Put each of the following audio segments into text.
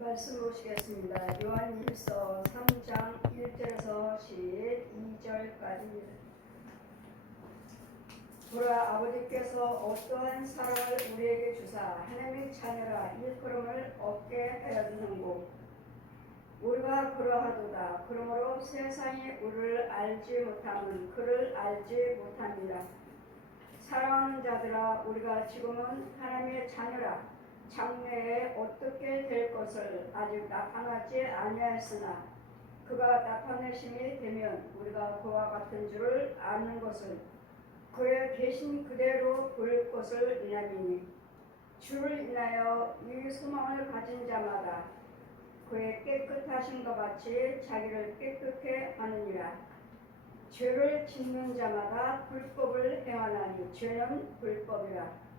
말씀 보시겠습니다. 요한일서 3장 1절에서 12절까지. 보라, 아버지께서 어떠한 사랑을 우리에게 주사 하나님의 자녀라 일컬음을 얻게 하였는고 우리가 그러하도다. 그러므로 세상이 우리를 알지 못함은 그를 알지 못합니다. 사랑하는 자들아, 우리가 지금은 하나님의 자녀라. 장래에 어떻게 될 것을 아직 나타나지 아니하였으나 그가 나타내심이 되면 우리가 그와 같은 줄을 아는 것을 그의 계신 그대로 볼 것을 인함이니 주를 인하여 이 소망을 가진 자마다 그의 깨끗하신 것 같이 자기를 깨끗게 하느니라. 죄를 짓는 자마다 불법을 행하나니 죄는 불법이라.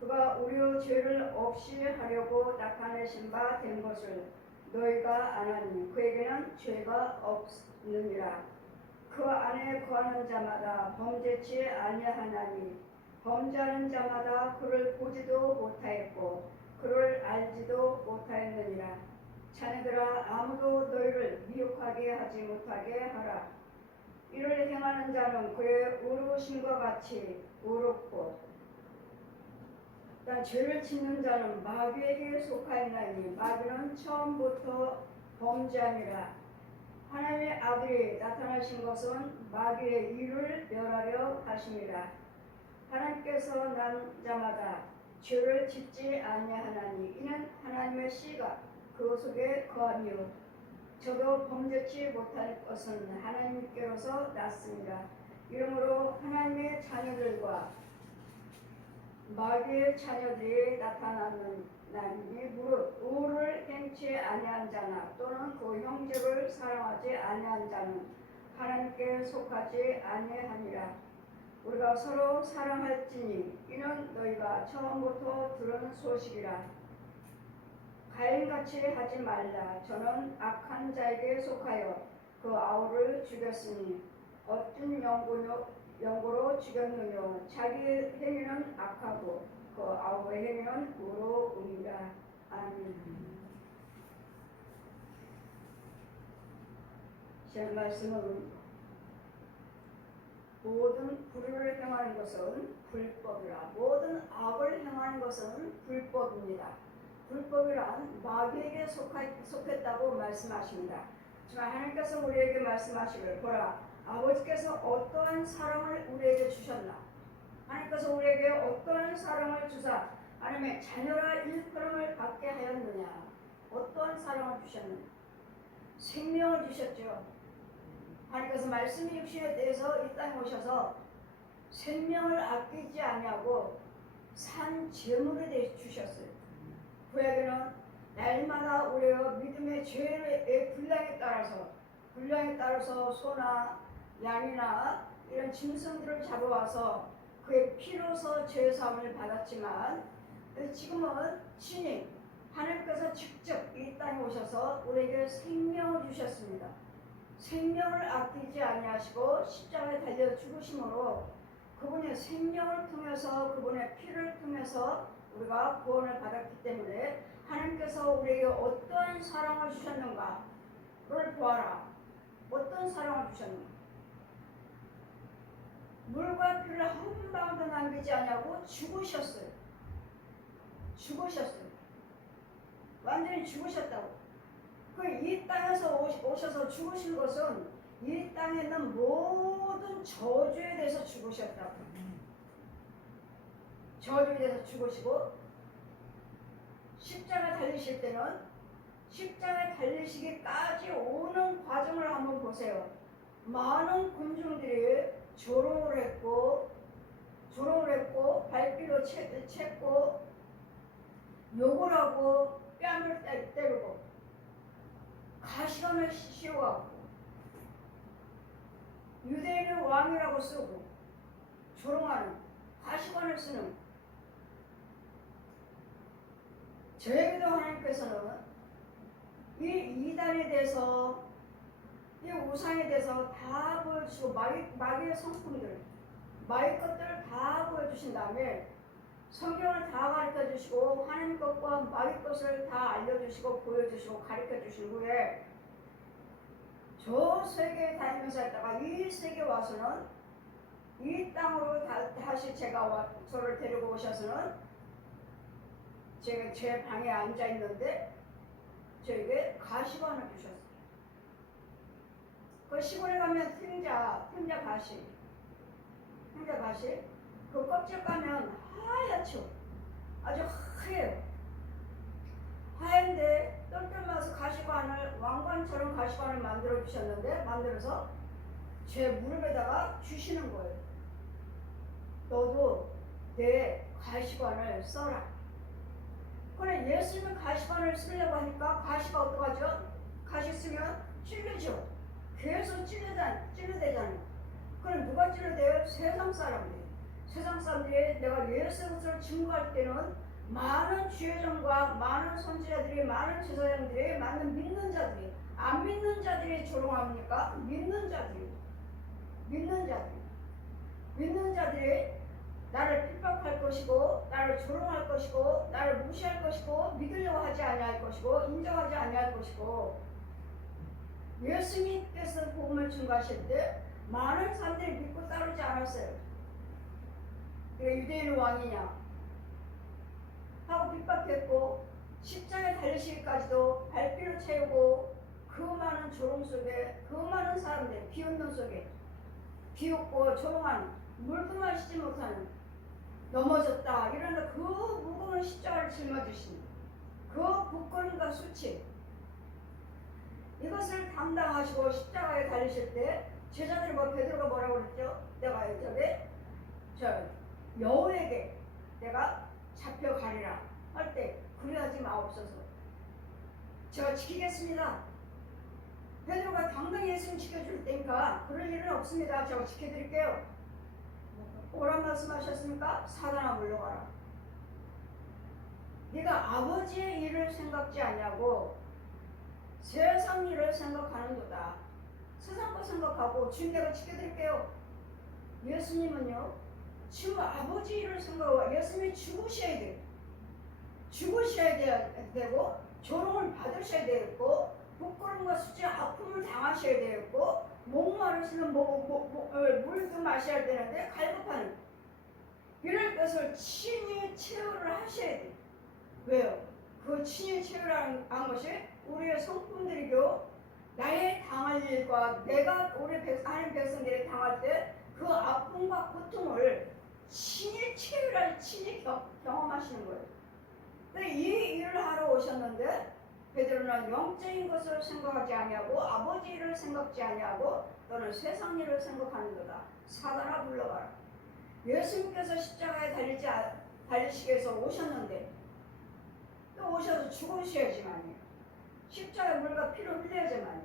그가 우리의 죄를 없이 하려고 나타내신 바 된 것을 너희가 아나니 그에게는 죄가 없느니라. 그 안에 거하는 자마다 범죄치 아니하나니 범죄하는 자마다 그를 보지도 못하였고 그를 알지도 못하였느니라. 자네들아, 아무도 너희를 미혹하게 하지 못하게 하라. 이를 행하는 자는 그의 의로우심과 같이 의롭고 죄를 짓는 자는 마귀에게 속하였나니 마귀는 처음부터 범죄함이라. 하나님의 아들이 나타나신 것은 마귀의 일을 멸하려 하심이라. 하나님께서 난 자마다 죄를 짓지 아니하나니 이는 하나님의 씨가 그 속에 거하며 저도 범죄치 못할 것은 하나님께로서 났습니다. 이러므로 하나님의 자녀들과 마귀의 자녀들이 나타나는 날이 무릇 의를 행치 아니한 자나 또는 그 형제를 사랑하지 아니한 자는 하나님께 속하지 아니하니라. 우리가 서로 사랑할지니 이는 너희가 처음부터 들은 소식이라. 가인같이 하지 말라. 저는 악한 자에게 속하여 그 아우를 죽였으니 어떤 영고로 죽였느냐. 자기 행위는 악하고 그 아우의 행위는 의로우니라. 아멘. 제 말씀은 모든 불의를 행하는 것은 불법이라. 모든 악을 행하는 것은 불법입니다. 불법이란 마귀에게 속했다고 말씀하십니다. 하지만 하나님께서 우리에게 말씀하시길 보라, 아버지께서 어떠한 사랑을 우리에게 주셨나. 하나님께서 우리에게 어떠한 사랑을 주사 하나님의 자녀라 일컬음을 받게 하였느냐. 어떠한 사랑을 주셨느냐. 생명을 주셨죠. 하나님께서 말씀이 육신에 대해서 이 땅에 오셔서 생명을 아끼지 아니하고 산 제물에 대해 주셨어요. 그에게는 날마다 우리의 믿음의 죄의 분량에 따라서 소나 양이나 이런 짐승들을 잡아와서 그의 피로서 죄사함을 받았지만 지금은 친히 하나님께서 직접 이 땅에 오셔서 우리에게 생명을 주셨습니다. 생명을 아끼지 아니하시고 십자가에 달려 죽으심으로 그분의 생명을 통해서 그분의 피를 통해서 우리가 구원을 받았기 때문에 하나님께서 우리에게 어떠한 사랑을 주셨는가를 보아라. 어떤 사랑을 주셨는가. 물과 피를 한 방울도 남기지 아니하고 죽으셨어요. 완전히 죽으셨다고. 이 땅에서 오셔서 죽으신 것은 이 땅에 있는 모든 저주에 대해서 죽으셨다고. 저주에 대해서 죽으시고 십자가에 달리실 때는 십자가에 달리시기까지 오는 과정을 한번 보세요. 많은 군중들이 조롱을 했고 발길로 챘고 욕을 하고 뺨을 때리고 가시관을 씌워갖고 유대인의 왕이라고 쓰고 조롱하는 가시관을 쓰는 저에게도 하나님께서는 이 이단에 대해서 이 우상에 대해서 다 보여주시고 마귀의 성품들 마귀 것들을 다 보여주신 다음에 성경을 다 가르쳐 주시고 하나님 것과 마귀 것을 다 알려주시고 보여주시고 가르쳐 주신 후에 저 세계에 다니면서 했다가 이 세계에 와서는 이 땅으로 다시 저를 데리고 오셔서는 제가 제 방에 앉아 있는데 저에게 가시관을 주셨어요. 그 시골에 가면 흰자 가시 그 껍질 까면 하얗죠. 아주 하얘요. 하얀데 똘똘마서 가시관을 왕관처럼 가시관을 만들어 주셨는데 만들어서 제 무릎에다가 주시는 거예요. 너도 내 가시관을 써라. 그래 예수님은 가시관을 쓰려고 하니까 가시가 어떡하죠? 가시 쓰면 찔리죠. 계속 찔러대잖아요. 그럼 누가 찔러대요? 세상 사람들이. 세상 사람들이 내가 예수를 증거할 때는 많은 주여정과 많은 선지자들이 많은 제사장들이 많은 믿는 자들이 안 믿는 자들이 조롱합니까? 믿는 자들이 나를 핍박할 것이고 나를 조롱할 것이고 나를 무시할 것이고 믿으려고 하지 아니할 것이고 인정하지 아니할 것이고 예수님께서 복음을 증거하실 때 많은 사람들이 믿고 따르지 않았어요. 유대인의 왕이냐 하고 핍박했고 십자가에 달리시기까지도 발길을 채우고 그 많은 조롱 속에 그 많은 사람들 비웃는 속에 비웃고 조롱하는 물도 마시지 못하는 넘어졌다 이러는 그 무거운 십자가를 짊어지신 그 부끄러움과 수치 이것을 담당하시고 십자가에 달리실 때 제자들이 베드로가 뭐라고 그랬죠? 내가 저 여우에게 내가 잡혀가리라 할 때 그리하지 마옵소서. 제가 지키겠습니다. 베드로가 당당히 예수님 지켜줄 테니까 그럴 일은 없습니다. 제가 지켜드릴게요. 오란 말씀하셨습니까? 사단아 물러가라. 네가 아버지의 일을 생각지 않냐고 세상 일을 생각하는도다. 세상 거 생각하고 주님 내가 지켜드릴게요. 예수님은요 지금 아버지 일을 생각하고 예수님이 죽으셔야 되고 조롱을 받으셔야 되고 부끄러움과 수치 아픔을 당하셔야 되고 목마르시는 물도 마셔야 되는데 갈급하는 이럴 것을 친히 체험을 하셔야 돼요. 왜요? 그 친히 체험을 한 것이 우리의 성품들이고 나의 당할 일과 내가 우리 하나님 백성들이 당할 때 그 아픔과 고통을 친히 체험을 친히 경험하시는 거예요. 이 일을 하러 오셨는데 베드로는 영적인 것을 생각하지 아니하고 아버지 일을 생각지 아니하고 너는 세상 일을 생각하는도다. 사단아 물러가라. 예수님께서 십자가에 달리시기 위해서 오셨는데 또 오셔서 죽으셔야지만요. 십자가에 물과 피를 흘려야지만요.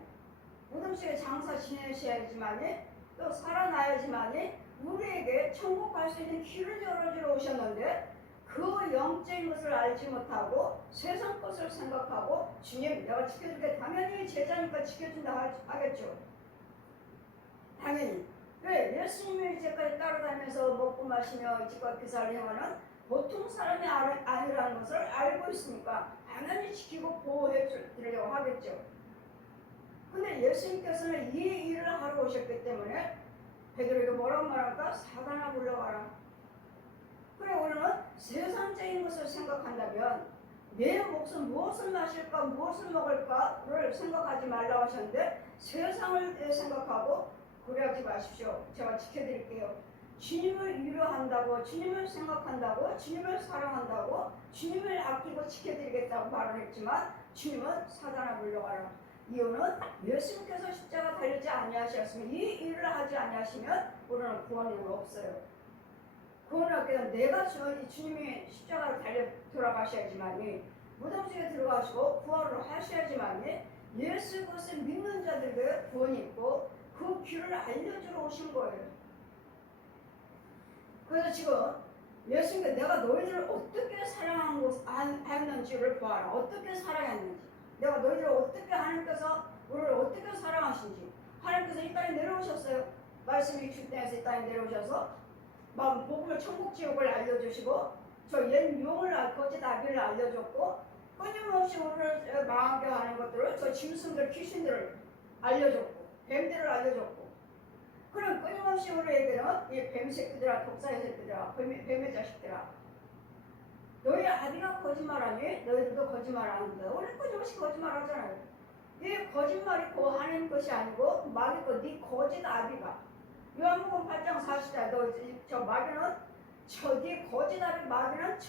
무덤 속에 장사 지내셔야지만요. 또 살아나야지만이 우리에게 천국 갈 수 있는 길을 열어주러 오셨는데 그 영적인 것을 알지 못하고 세상 것을 생각하고 주님 내가 지켜줄게. 당연히 제자니까 지켜준다 하겠죠. 당연히. 왜? 예수님을 이제까지 따라다니면서 먹고 마시며 이제까지 그 사람을 행하는 보통 사람이 아니라는 것을 알고 있으니까 당연히 지키고 보호해 드리려고 하겠죠. 근데 예수님께서는 이 일을 하러 오셨기 때문에 베드로에게 뭐라고 말할까? 사단아 물러가라. 그래 우리는 세상적인 것을 생각한다면 내 목숨 무엇을 마실까 무엇을 먹을까를 생각하지 말라고 하셨는데 세상을 생각하고 그래하지 마십시오. 제가 지켜드릴게요. 주님을 위로한다고 주님을 생각한다고 주님을 사랑한다고 주님을 아끼고 지켜드리겠다고 말을 했지만 주님은 사단아 물러가라. 이유는 예수님께서 십자가 달리지 아니하셨으면 이 일을 하지 아니하시면 우리는 구원이 없어요. 구원을 얻게 되면 내가 주님이 십자가를 달려 돌아가셔야지만이 무덤 속에 들어가시고 구원을 하셔야지만이 예수 것을 믿는 자들에게 구원이 있고 그 길을 알려주러 오신 거예요. 그래서 지금 예수님께 내가 너희들을 어떻게 사랑하였는지를 보아라. 어떻게 사랑했는지. 내가 너희들을 어떻게 하나님께서 우리를 어떻게 사랑하신지. 하나님께서 이 땅에 내려오셨어요. 말씀이 주 땅에서 이 땅에 내려오셔서 복음을 천국 지옥을 알려주시고 옛 용을 거짓 아비를 알려줬고 끊임없이 우리를 망하게 하는 것들을 저 짐승들 귀신들을 알려줬고 뱀들을 알려줬고 그럼 끊임없이 우리에게는 이 뱀새끼들아 독사의 새끼들아 뱀의 자식들아 너희 아비가 거짓말하니 너희들도 거짓말하는데 우리 끊임없이 거짓말하잖아요. 이 거짓말이 고 하나님 것이 아니고 마귀 것 네 거짓 아비가 요한복음 8장 40절 저 마귀는 네 거짓 아비 마귀는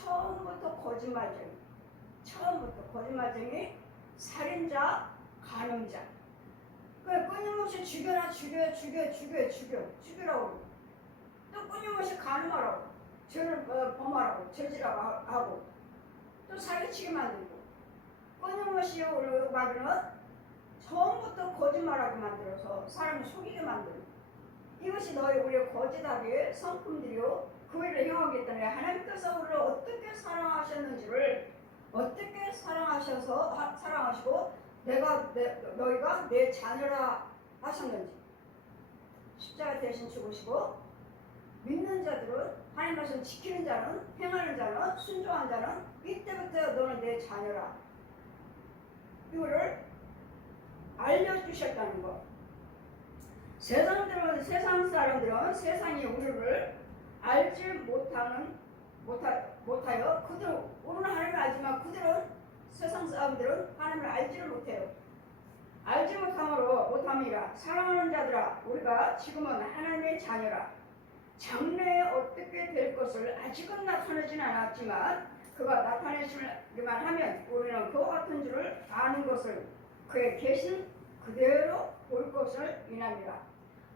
처음부터 거짓말쟁이 살인자 간음자 끊임없이 죽여라고 또 끊임없이 간음하라고 죄를 범하라고 저지라고 하고 또 사기치게 만들고 끊임없이 우리 마귀는 처음부터 거짓말하게 만들어서 사람을 속이게 만들고 이것이 우리의 거짓아비의 성품들이요 그 일을 행하기 때문에 하나님께서 우리를 어떻게 사랑하셨는지를 어떻게 사랑하시고 너희가 내 자녀라 하셨는지 십자가 대신 죽으시고 믿는 자들은 하나님 말씀 지키는 자는 행하는 자는 순종한 자는 이때부터 너는 내 자녀라 이거를 알려주셨다는 것. 세상 사람들은 세상이 우리를 알지 못하여 그들 우리는 하나님을 알지만 그들은 세상 사람들은 하나님을 알지를 못해요. 알지 못함이라 사랑하는 자들아 우리가 지금은 하나님의 자녀라 장래에 어떻게 될 것을 아직은 나타내진 않았지만 그가 나타내시기만 하면 우리는 그와 같은 줄을 아는 것을 그의 계신 그대로 볼 것을 인함이라.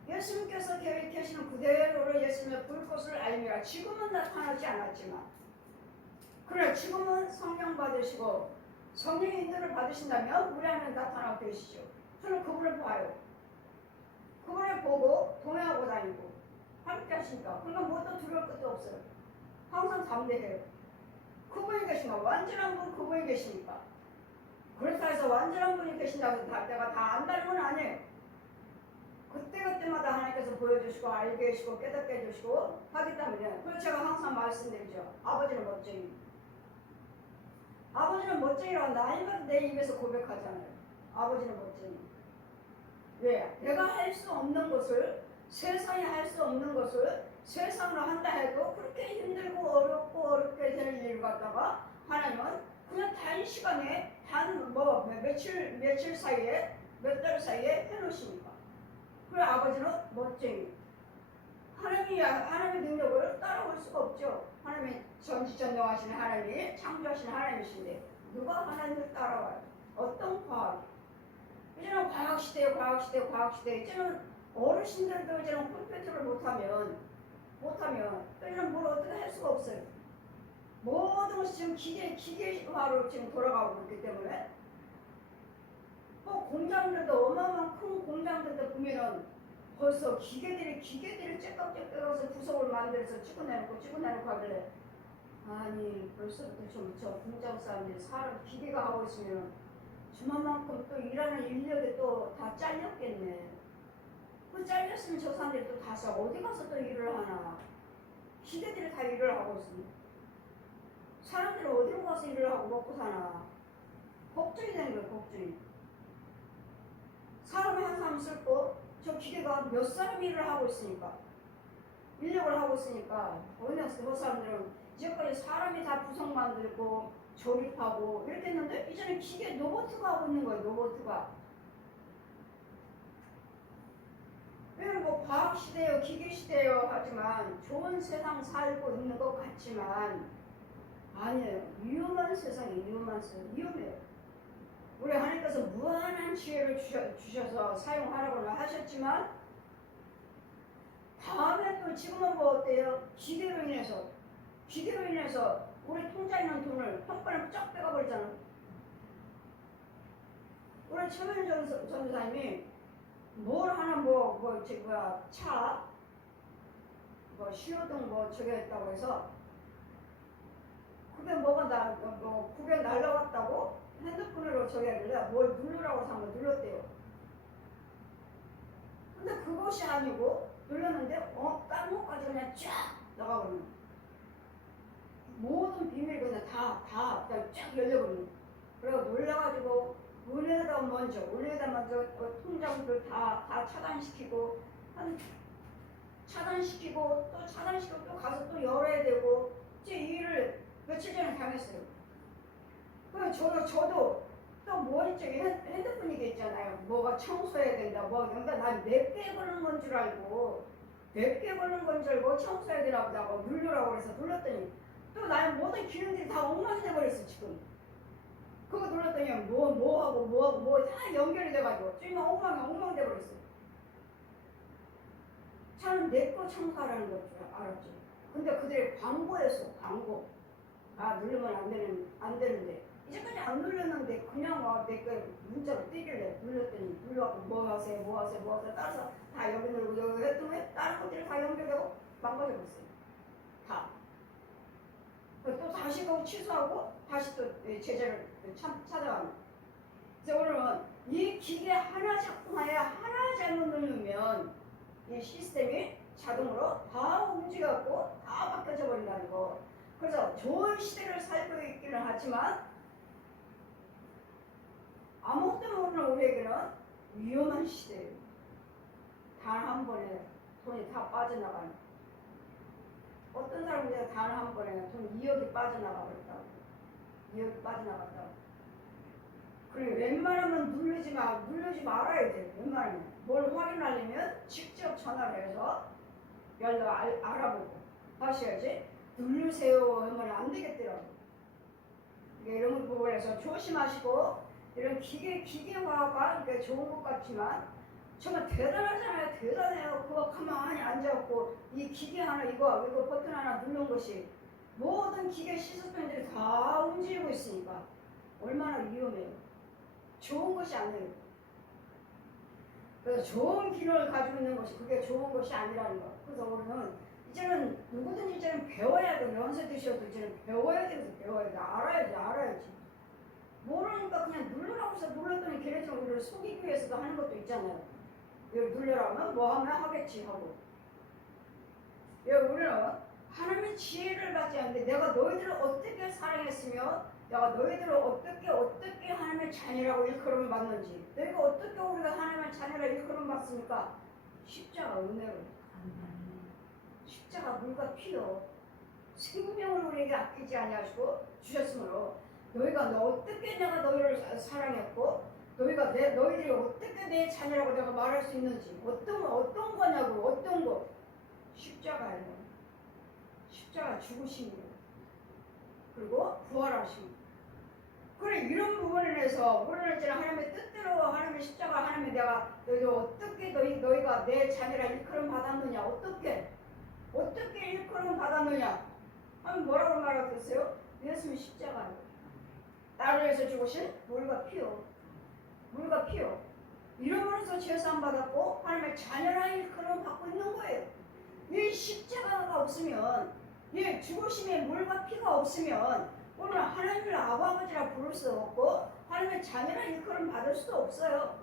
예수님께서 계시는 그대로를 예수님을 볼 것을 알미라. 지금은 나타나지 않았지만 그러나 지금은 성령 받으시고 성령의 인도를 받으신다면 우리 안에 나타나고 계시죠. 저는 그분을 봐요. 그분을 보고 동행하고 다니고 함께 하시니까 그러니까 뭐도 두려울 것도 없어요. 항상 담대해요. 그분이 계시니까 완전한 분 그분이 계시니까 그렇다 해서 완전한 분이 계신다고 내가 다 안다는 건 아니에요. 그때마다 하나님께서 보여주시고 알게 해주시고 깨닫게 해주시고 하기 때문에 그래서 제가 항상 말씀드리죠. 아버지는 멋쟁이. 아버지는 멋쟁이라고 나이마다 내 입에서 고백하잖아요. 아버지는 멋쟁이. 왜? 내가 할 수 없는 것을 세상에 할 수 없는 것을 세상으로 한다 해도 그렇게 힘들고 어렵게 되는 일을 갖다가 하나님은 그냥 단시간에 며칠 사이에 몇 달 사이에 해놓으십니까? 그래 아버지는 멋쟁이. 하나님의 능력을 따라올 수가 없죠. 하나님이 전지전능하신 하나님이 창조하신 하나님이신데 누가 하나님을 따라와요? 어떤 과학? 이제는 과학시대에 이제는 어르신들도 이제는 컴퓨터를 못하면 이제는 뭘 어떻게 할 수가 없어요. 모든 것이 지금 기계화로 지금 돌아가고 있기 때문에 공장들도 어마어마한 큰 공장들도 보면은 벌써 기계들이 째깍째깍해서 구석을 만들어서 찍어내놓고 하길래 아니 벌써부터 저 공장 사람들이 사람 기계가 하고 있으면 저만큼 또 일하는 인력이 또 다 잘렸겠네. 그 잘렸으면 저 사람들이 또 다시 어디 가서 또 일을 하나. 기계들이 다 일을 하고 있습니다. 사람들이 어디로 가서 일을 하고 먹고 사나. 걱정이 되는 거예요. 걱정이. 사람이 한 사람 쓸고 저 기계가 몇 사람 일을 하고 있으니까 인력을 하고 있으니까 어느 사람들은 이제까지 사람이 다 구성 만들고 조립하고 이렇게 했는데 이제는 기계 로봇가 하고 있는 거예요. 로봇가. 왜냐면 과학시대요 기계시대요 하지만 좋은 세상 살고 있는 것 같지만 아니에요. 위험한 세상이에요. 위험해요. 우리 하나님께서 무한한 지혜를 주셔서 사용하라고 하셨지만 다음에 또 지금은 어때요? 기계로 인해서 우리 통장에 있는 돈을 한 번에 쫙 빼가버리잖아. 우리 최면희 전도사님이 뭘 하나 차 신호등 저기 했다고 해서 그게 그게 날라왔다고 핸드폰으로 저기 하길래 뭘 누르라고 해서 한번 눌렀대요. 근데 그것이 아니고 눌렀는데 까먹까지 그냥 쫙 나가버리는. 모든 비밀이 그냥 다 그냥 쫙 열려버리는 거예요. 그리고 놀라가지고 은혜다 먼저 통장들 다 차단시키고 차단시키고 또 가서 또 열어야 되고 이제 이 일을 며칠 전에 당했어요. 그래서 저도 또 뭐 있죠? 핸드폰 이게 있잖아요. 뭐가 청소해야 된다. 그러니까 난 몇 개 걸는 건 줄 알고 청소해야 되나 보다 고 누르라고 그래서 눌렀더니 또 나의 모든 기능들이 다 엉망이 돼버렸어 지금. 그거 눌렀더니 뭐 다 연결이 돼가지고 지금 엉망 돼버렸어요. 저는 내 거 청소하라는 걸 줄 알았죠. 근데 그들이 광고였어. 광고. 누르면 안 되는데 이제까지 안 눌렀는데 그냥 내 거 문자로 뜨길래 눌렀더니 눌러갖고 뭐 하세요 따라서 다 여기 누르고 여기 했더니 다른 것들이 다 연결되고 망가져버렸어요. 다. 또 다시 그거 취소하고 다시 또 제재를 찾아가는. 그래서 오늘은 이 기계 하나 작동하에 하나 잘못 누르면 이 시스템이 자동으로 다 움직여갖고 다 바뀌어져 버린다는 거. 그래서 좋은 시대를 살고 있기는 하지만 아무것도 모르는 우리에게는 위험한 시대예요. 단 한 번에 돈이 다 빠져나가는. 어떤 사람들은 단 한 번에 돈 2억이 빠져나가버렸다고. 2억이 빠져나갔다고. 그리고 웬만하면 누르지 말아야 돼. 웬만하면. 뭘 확인하려면 직접 전화를 해서 연락 알아보고 하셔야지. 누르세요 하면 안 되겠더라고. 이런 부분에서 조심하시고, 이런 기계화가 좋은 것 같지만 정말 대단하잖아요. 대단해요. 그거 가만히 앉아갖고 이 기계 하나 이거 버튼 하나 누른 것이 모든 기계 시스템들이 다 움직이고 있으니까 얼마나 위험해요. 좋은 것이 아니에요. 그래서 좋은 기능을 가지고 있는 것이 그게 좋은 것이 아니라는 거. 그래서 우리는 이제는 누구든지 이제는 배워야 돼. 연세 드셔도 이제는 배워야 돼. 알아야지. 모르니까 그냥 누르라고 해서 눌렀더니 걔네처럼 우리를 속이기 위해서도 하는 것도 있잖아요. 여기 눌러라면 뭐 하면 하겠지 하고. 우리는 하나님의 지혜를 받지 않는데 내가 너희들을 어떻게 사랑했으며 내가 너희들을 어떻게 하나님의 자녀라고 일컬음을 받는지, 너희가 어떻게 우리가 하나님의 자녀라 일컬음 받습니까? 십자가 은혜로. 십자가 물과 피로 생명을 우리에게 아끼지 아니하시고 주셨으므로 너희가 어떻게 내가 너희를 사랑했고 너희들이 어떻게 내 자녀라고 내가 말할 수 있는지 어떤 거냐고. 어떤 거. 십자가예요. 십자가 죽으심이에요. 그리고 부활하심. 그래, 이런 부분에 대해서 우리는 이제 하나님의 뜻대로 하나님의 십자가 하나님의 내가 너희들 어떻게 너희가 내 자녀라 일컬음 받았느냐. 어떻게 일컬음 받았느냐 하면 뭐라고 말하겠어요? 예수님 십자가예요. 나를 위해서 죽으신 물과 피요. 이러면서 죄사함 받았고 하나님의 자녀라 일컬음 받고 있는 거예요. 이 십자가가 없으면, 이 죽으심의 물과 피가 없으면 오늘 하나님을 아버지라 부를 수 없고 하나님의 자녀라 일컬음 받을 수도 없어요.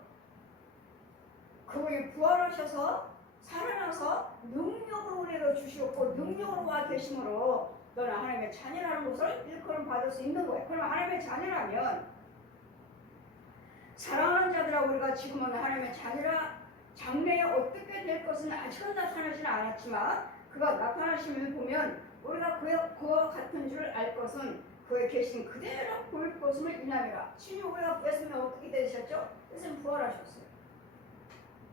그분이 부활하셔서 살아나서 능력으로 우리에게 주시었고 능력으로 와 계심으로 너는 하나님의 자녀라는 것을 일컬음 받을 수 있는 거예요. 그러면 하나님의 자녀라면 사랑하는 자들아 우리가 지금은 하나님의 자녀라 장래에 어떻게 될 것은 아직은 나타나지는 않았지만 그가 나타나심을 보면 우리가 그와 같은 줄 알 것은 그의 계신 그대로 볼 것임을 인함이라. 주님 우리가 예수님은 어떻게 되셨죠? 예수님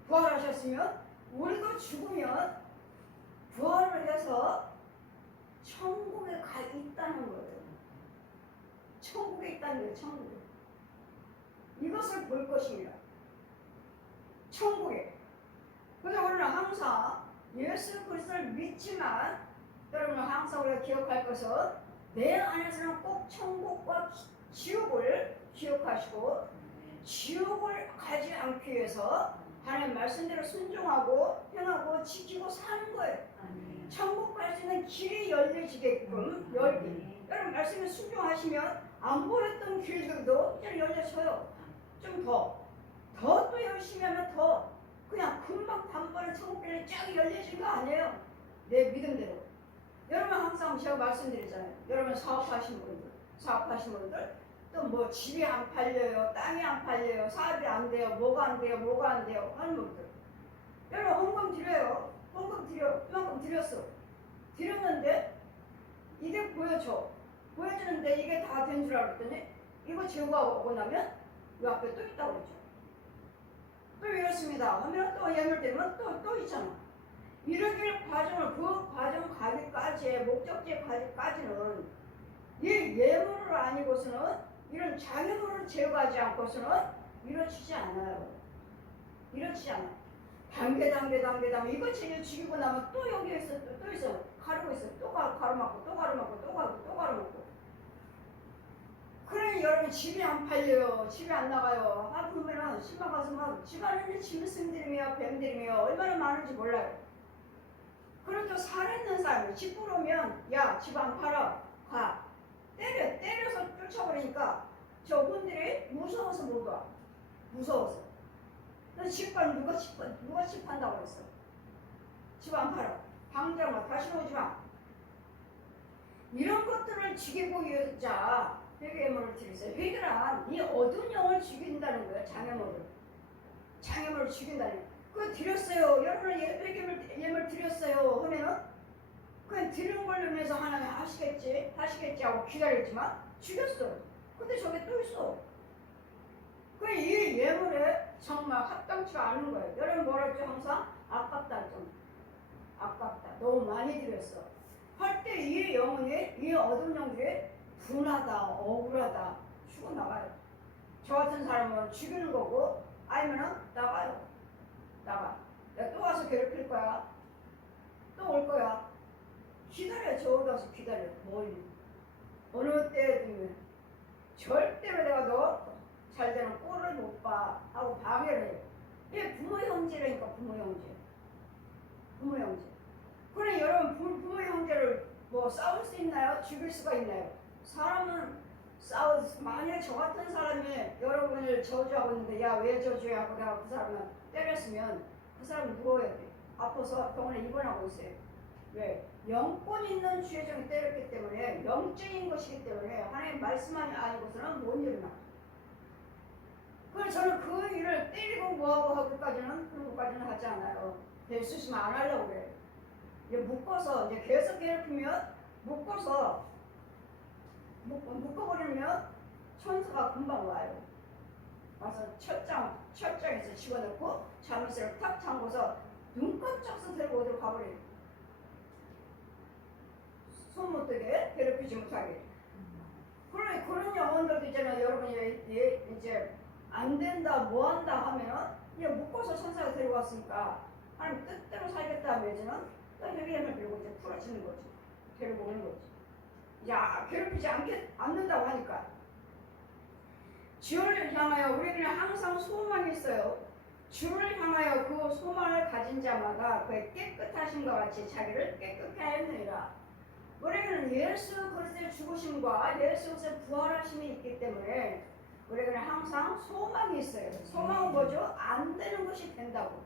부활하셨으면 우리가 죽으면 부활을 해서 천국에 가 있다는 거예요. 천국에 있다는 거예요. 천국에. 이것을 볼 것입니다. 천국에. 그래서 우리는 항상 예수 그리스도를 믿지만 여러분은 항상 우리가 기억할 것은 내 안에서는 꼭 천국과 지옥을 기억하시고 지옥을 가지 않기 위해서 하나님 말씀대로 순종하고 행하고 지키고 사는 거예요. 천국 갈 수 있는 길이 열려지게끔 여러분 말씀에 순종하시면 안 보였던 길들도 이제 열려져요. 좀 더 또 열심히 하면 더 그냥 금방 단번에 천국길이 쫙 열려진 거 아니에요. 내 믿음대로 여러분 항상 제가 말씀드리잖아요. 여러분 사업하시는 분들 또 뭐 집이 안 팔려요, 땅이 안 팔려요, 사업이 안 돼요, 뭐가 안 돼요 하는 분들. 여러분 헌금 드려요. 이만큼 드렸어. 드렸는데 이게 보여주는데 이게 다 된 줄 알았더니 이거 제거하고 나면 이 앞에 또 있다고 그랬죠. 또 이렇습니다 하면 또 예물되면 또 있잖아. 이러길 과정을 그 과정 가기까지의 목적지 가기까지는 이 예물을 아니고서는 이런 장애물을 제거하지 않고서는 이루어지지 않아요. 단계 이거 제일 죽이고 나면 또 여기에 있어 또 있어 가르고 있어 또 가로막고 그러니 여러분 집이 안 팔려요. 집이 안 나가요. 그러면은 시방 가서 막 집안에 짐승들이며 뱀들이며 얼마나 많은지 몰라요. 그리고 또 살아있는 사람이 집 부르면 야 집 안 팔아 가 때려서 쫓아버리니까 저분들이 무서워서 못 와. 무서워서. 누가 집 판다고 그랬어. 집 안 팔아. 당장 다시 오지 마. 이런 것들을 죽이고 여자 회개물을 드리세요. 회개란 이 어두운 영을 죽인다는 거예요. 장애물을 죽인다는 거예요. 그거 드렸어요. 여러분 예물 드렸어요. 하면은 그냥 드리는 걸로 인해서 하나님 하시겠지 하고 기다렸지만 죽였어. 근데 저게 또 있어. 이 예물에 정말 합당치가 않은 거예요. 여러분 뭐라 했죠? 항상 아깝다. 너무 많이 드렸어. 할 때 이 영혼이 이 어두운 영들이 분하다, 억울하다, 죽어나가요. 저 같은 사람은 죽이는 거고 아니면은 나가요. 내가 또 와서 괴롭힐 거야. 또 올 거야. 기다려. 저기 가서 기다려. 어느 때든 절대로 내가 너 잘되는 꼴을 못 봐 하고 방해를 해. 이게 부모 형제라니까. 부모 형제. 그래 여러분 부모 형제를 뭐 싸울 수 있나요? 죽일 수가 있나요? 사람은 만약에 저 같은 사람이 여러분을 저주하고 있는데 야 왜 저주해 하고 내가 그 사람을 때렸으면 그 사람은 누워야 돼. 아파서 병원에 입원하고 있어요. 왜? 영권 있는 죄종이 때렸기 때문에 영적인 것이기 때문에 하나님 말씀만이 아니고서는 못 일어나. 그래서 저는 그 일을 때리고 뭐하고 하고까지는 그런 것까지는 하지 않아요. 수시면 안 하려고 그래요. 이제 묶어서 이제 계속 괴롭히면 묶어버리면 천사가 금방 와요. 와서 철장에서 집어넣고 자물쇠를 탁 잠궈서 눈 깜짝서 들고 어디로 가버려요. 손 못 대게 괴롭히지 못하게. 그런 영혼들도 있잖아요. 여러분이 이제 안 된다 뭐 한다 하면 그냥 묶어서 천사가 데려왔으니까 하나님 뜻대로 살겠다 하면 이제는 또 회개를 빌고 이제 풀어지는 거지. 데리고 오는 거지. 이제 괴롭히지 않는다고 하니까. 주를 향하여 우리는 항상 소망이 있어요. 주를 향하여 그 소망을 가진 자마다 그의 깨끗하심과 같이 자기를 깨끗게 하였느니라. 우리는 예수 그리스도의 죽으심과 예수 그리스도의 부활하심이 있기 때문에 우리는 항상 소망이 있어요. 소망은 뭐죠? 안 되는 것이 된다고.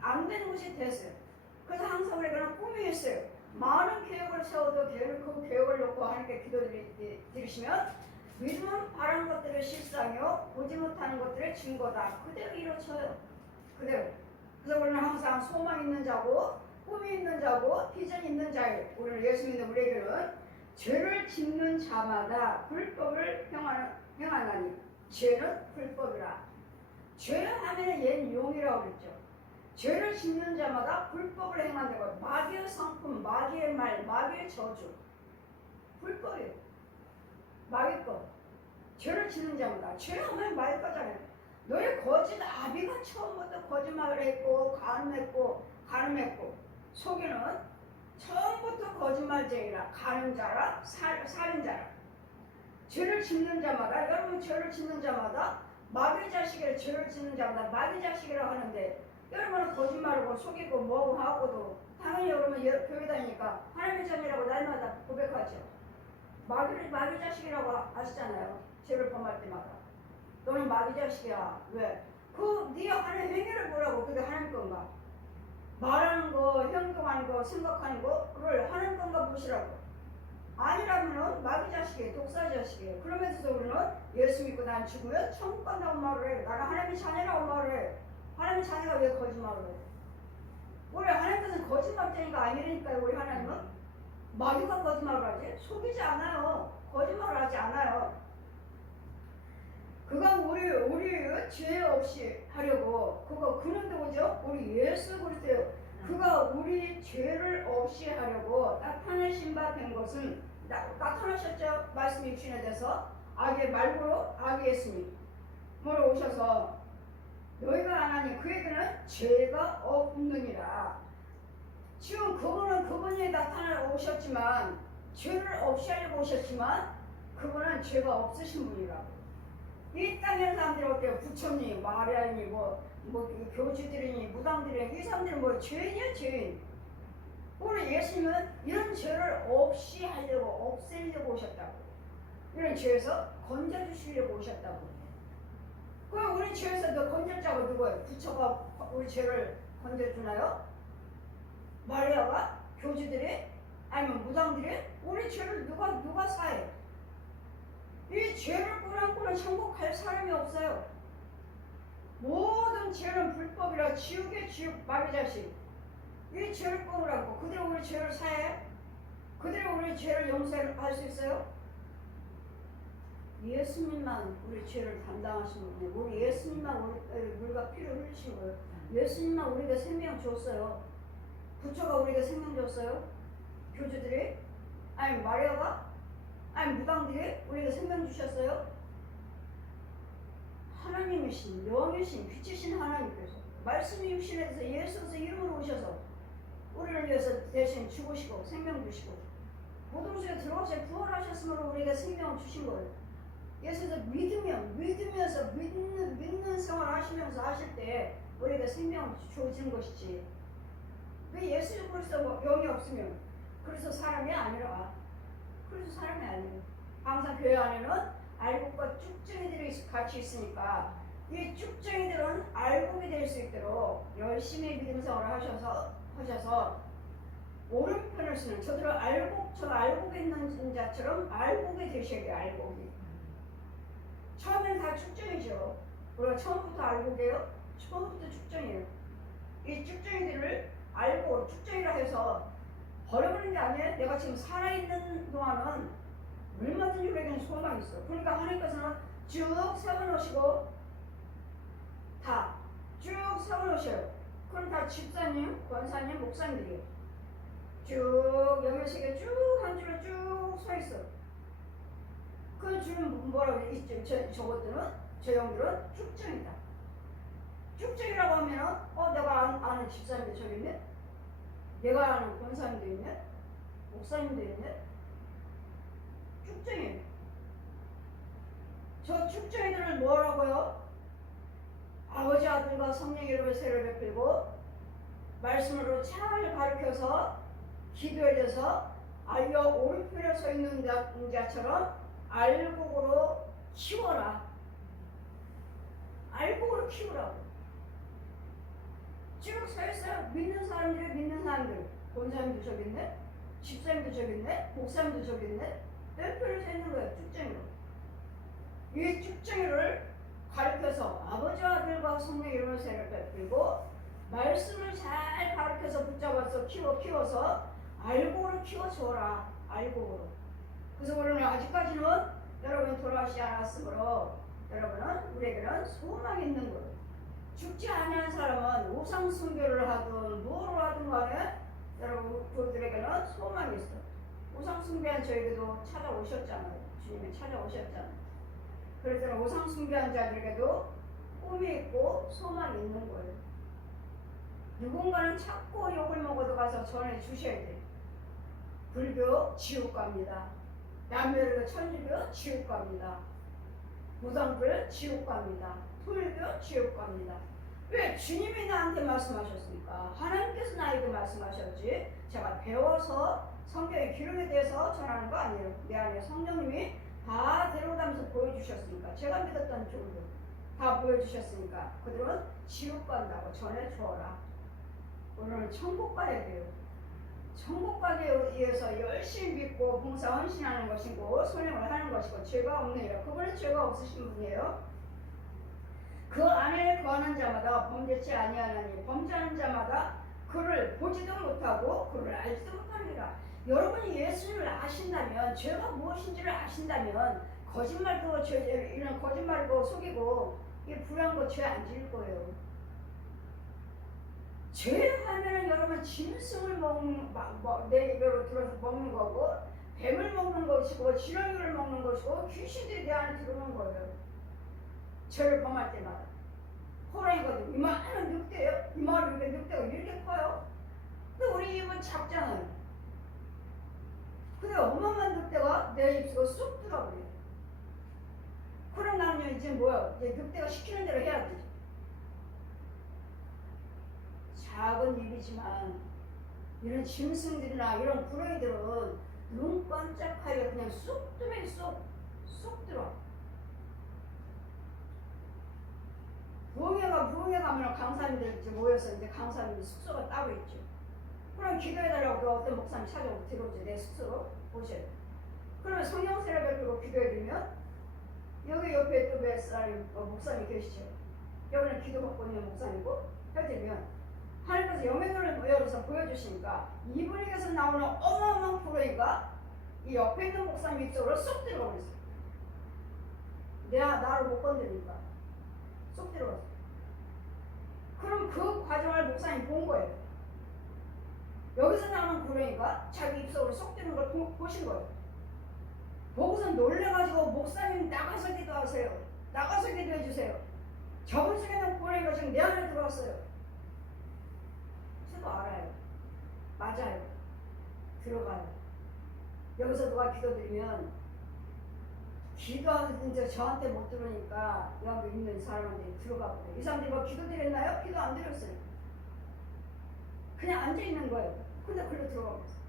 안 되는 것이 됐어요. 그래서 항상 우리가 꿈이 있어요. 많은 계획을 세워도 그 계획을 놓고 하나님께 기도드리시면 믿음은 바라는 것들의 실상이요 보지 못하는 것들의 증거다. 그대로 이루어져요. 그대로. 그래서 우리는 항상 소망 있는 자고 꿈이 있는 자고 비전이 있는 자예요. 우리는 예수 믿는 우리에게는 죄를 짓는 자마다 불법을 행하나니 죄는 불법이라. 죄를 하면 얘는 용이라고 그랬죠. 죄를 짓는 자마다 불법을 행한다고. 마귀의 성품, 마귀의 말, 마귀의 저주. 불법이에요. 마귀 거. 죄를 짓는 자마다. 죄하면 마귀 거잖아요. 너의 아비가 처음부터 거짓말을 했고 가늠했고 속에는 처음부터 거짓말쟁이라 가늠자라 살인자라. 죄를 짓는 자마다 여러분 죄를 짓는 자마다 마귀 자식이라. 죄를 짓는 자마다 마귀 자식이라고 하는데 여러분은 거짓말하고 속이고 뭐하고 하고도 당연히 여러분 교회 다니니까 하나님의 자녀라고 날마다 고백하죠. 마귀 자식이라고 하시잖아요. 죄를 범할 때마다. 너는 마귀 자식이야. 왜? 네가 하는 행위를 보라고. 그게 하나님 건가? 말하는 거, 행동하는 거, 생각하는 거를 하는 건가 보시라고. 아니라면은 마귀 자식이에요. 독사 자식이에요. 그러면서 우리는 예수 믿고 난 죽으면 천국 간다고 말을 해. 나는 하나님의 자녀라고 말을 해. 하나님의 자녀가 왜 거짓말을 해? 우리 하나님께서는 거짓말쟁이가 아니라니까요. 우리 하나님은 마귀가 거짓말을 하지 속이지 않아요. 거짓말을 하지 않아요. 그가 우리 죄 없이 하려고 그는 누구죠? 우리 예수 그리스도요. 그가 우리 죄를 없이 하려고 나타내신 바 된 것은 나타나셨죠. 말씀 육신에 대해서 악의 말고로 악의 예수님으로 오셔서 너희가 안 하니 그에게는 죄가 없느니라. 지금 그분이 나타나 오셨지만 죄를 없이 하려고 오셨지만 그분은 죄가 없으신 분이라고. 이 땅에 사람들이 어때요? 부처님, 마리아니, 교주들이니, 무당들이니, 이 사람들은 뭐 죄인이야, 죄인. 우리 예수님은 이런 죄를 없이 하려고, 없애려고 오셨다고. 이런 죄에서 건져주시려고 오셨다고. 그럼 우리 죄에서 너 건질 자가 누구예요? 부처가 우리 죄를 건져주나요? 마리아가? 교주들이? 아니면 무당들이? 우리 죄를 누가 사해? 이 죄를 꾸랑꾸랑 천국 갈 사람이 없어요. 모든 죄는 불법이라 지옥의 지옥 마귀 자식. 이 죄를 꾸랑고 그대로 우리 죄를 사해? 그대로 우리 죄를 용서할 수 있어요? 예수님만 우리 죄를 담당하신 분이에요. 우리 예수님만 우리가 피를 흘리신 거예요. 예수님만 우리가 생명 줬어요. 부처가 우리가 생명 줬어요. 교주들이? 아니 마리아가? 아니 무당들이 우리가 생명 주셨어요? 하나님이신 영이신 빛이신 하나님께서 말씀이 육신에 대해서 예수께서 이름으로 오셔서 우리를 위해서 대신 죽으시고 생명 주시고 모든 속에 들어가서 부활하셨으므로 우리가 생명을 주신 거예요. 예수께서 믿으면서 믿는 생활 하시면서 하실 때 우리가 생명을 주어지는 것이지. 왜 예수 그리스도 영이 없으면 그래서 사람이 아니라 그래서 사람이 아니에요. 항상 교회 안에는 알곡과 쭉정이들이 같이 있으니까 이 쭉정이들은 알곡이 될 수 있도록 열심히 믿음 생활을 하셔서 오른편을 쓰는 저가 알곡에 있는 자처럼 알곡이 되셔야 돼요. 알곡이. 처음에는 다 쭉정이죠. 우리가 처음부터 알곡이에요. 처음부터 쭉정이에요. 이 쭉정이들을 알고 쭉정이라 해서 버려버리는 게 아니에요. 내가 지금 살아있는 동안은 얼마든지 우리에게는 소망이 있어. 그러니까 하나님께서는 쭉 세워놓으시고 다 쭉 세워놓으셔요. 그럼 다 집사님, 권사님, 목사님들이에요. 쭉 영역식에 쭉 한 줄로 쭉 서 있어. 그 줄은 뭐라고 해? 저것들은 저 형들은 쭉정이다. 쭉정이라고 하면은 내가 아는 집사님도 저기 있네. 내가 아는 권사님도 있네. 목사님도 있네. 쭉정이. 저 쭉정이들을 뭐라고요? 아버지 아들과 성령 이름의 세를 베풀고 말씀으로 잘 가르쳐서 기도에 대해서 알려 오른편에 서 있는 자처럼 알곡으로 키워라. 알곡으로 키우라고. 쭉 서있어요. 믿는 사람들. 본사님도 저기 있네. 집사님도 저기 있네. 목사님도 저기 있네. 옆편에 서 있는 거예요. 쭉정이로. 이 쭉정이를 가르쳐서 아버지와 아들과 성령 이름의 세를 베풀고 말씀을 잘 가르쳐서 붙잡아서 키워서 알곡으로 키워줘라. 알곡으로. 그래서 우리는 아직까지는 여러분 돌아가시지 않았으므로 여러분은 우리에게는 소망이 있는 거예요. 죽지 않은 사람은 우상 숭배를 하든 뭐를 하든 간에 여러분 그들에게는 소망이 있어. 우상 숭배한 저에게도 찾아오셨잖아요. 주님이 찾아오셨잖아요. 그래서 우상 숭배한 자들에게도 꿈이 있고 소망이 있는 거예요. 누군가는 찾고 욕을 먹어도 가서 전해 주셔야 돼. 불교 지옥 갑니다. 남녀르고 천주교 지옥 갑니다. 무당들 지옥 갑니다. 불교 지옥 갑니다. 왜? 주님이 나한테 말씀하셨으니까. 하나님께서 나에게 말씀하셨지. 제가 배워서 성경의 기록에 대해서 전하는 거 아니에요. 내 안에 성령님이 다 데려오면서 보여주셨으니까. 제가 믿었던 쪽도 다 보여주셨으니까. 그들은 지옥 간다고 전해주어라. 우리는 천국 가야 돼요. 천국 가기 위해서 열심히 믿고 봉사 헌신하는 것이고 선행을 하는 것이고 죄가 없는 이라. 그분은 죄가 없으신 분이에요. 그 안에 거하는 자마다 범죄치 아니하나니 범죄하는 자마다 그를 보지도 못하고 그를 알지도 못하느니라. 여러분이 예수를 아신다면 죄가 무엇인지를 아신다면 거짓말도 이런 거짓말도 속이고 이 불안한 거 죄 안 지을 거예요. 죄하면은 여러분 짐승을 내 입으로 들어서 먹는 거고 뱀을 먹는 것이고 지렁이를 먹는 것이고 귀신들이 내 안에 들어오는 거예요. 죄를 범할 때마다. 호랑이거든. 이만한 늑대예요. 이만한 늑대가 이렇게 커요. 근데 우리 입은 작잖아요. 근데 어마어마한 늑대가 내 입속에 쑥 들어버려요. 그럼 나는 이제 뭐야? 이제 늑대가 시키는 대로 해야 되지. 작은 입이지만 이런 짐승들이나 이런 구렁이들은 눈 깜짝하게 그냥 쑥 뜨면 쑥 들어. 부흥회 가면 강사님들 이제 모여서 이제 강사님들 숙소가 따로 있죠. 그럼 기도해달라고 어떤 목사님 찾아오고 들어오죠. 내 숙소로 오셔요. 그러면 성경 세례를 들고 기도해드리면 여기 옆에 또 몇 사람 목사님이 계시죠. 여기는 기도 받고 있는 목사님이고 해드리면 하나님께서 영혼을 열어서 보여주시니까 이분에게서 나오는 어마어마한 불의가 이 옆에 있는 목사님 입속으로 쏙 들어가 버렸어요. 나를 못 건드리니까 쏙 들어갔어요. 그럼 그 과정을 목사님이 본 거예요. 여기서 나오는 불의가 자기 입속으로 쏙 들어간 걸 보신 거예요. 보고서 놀래가지고 목사님 나가서 기도하세요. 나가서 기도해 주세요. 저분 속에 있는 불의가 지금 내 안에 들어왔어요. 저도 알아요. 맞아요. 들어가요. 여기서 누가 기도드리면 기도하는 이제 저한테 못 들으니까 여기 있는 사람한테 들어가 버려요. 이 사람들이 뭐 기도 드렸나요? 기도 안 드렸어요. 그냥 앉아 있는 거예요. 근데 글로 들어가 버렸어요.